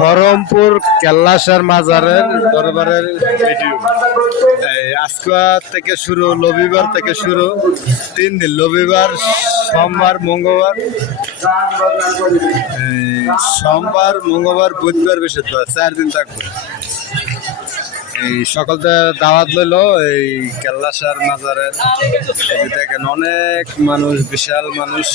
বহরমপুর কেল্লাসার মাজারের দরবারের ভিডিও। আজকে থেকে শুরু, রবিবার থেকে শুরু, 3 দিন, রবিবার, সোমবার, মঙ্গলবার, সোমবার, মঙ্গলবার, বুধবার, বৃহস্পতিবার, 4 দিন থাকবে। এই সকলতে দাওয়াত লইল এই কেল্লাসার মাজারের। দেখেন অনেক মানুষ, বিশাল মানুষ।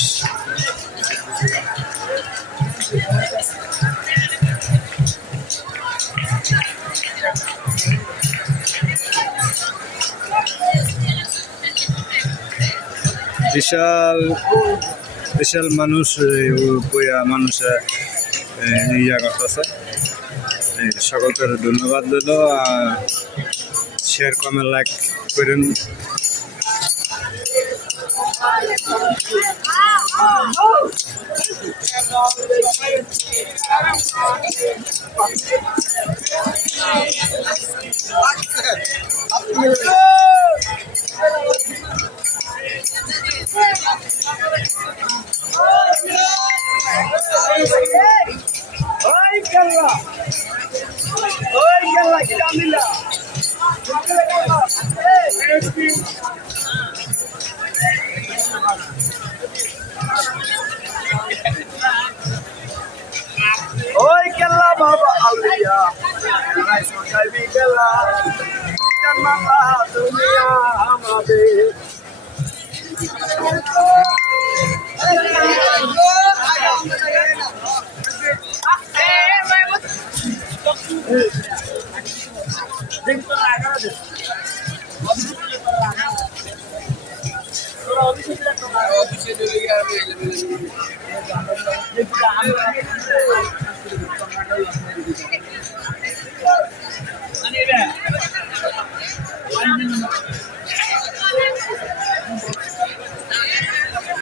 বিশাল বিশাল মানুষ, মানুষে ইয়া করতেছে। সকলকে ধন্যবাদ দিল। শেয়ার, কমেন্ট, লাইক করেন। ওই কেল্লা বাবা আউলিয়া রাইসি কেল্লা জান্নাতা দুনিয়া আমাদের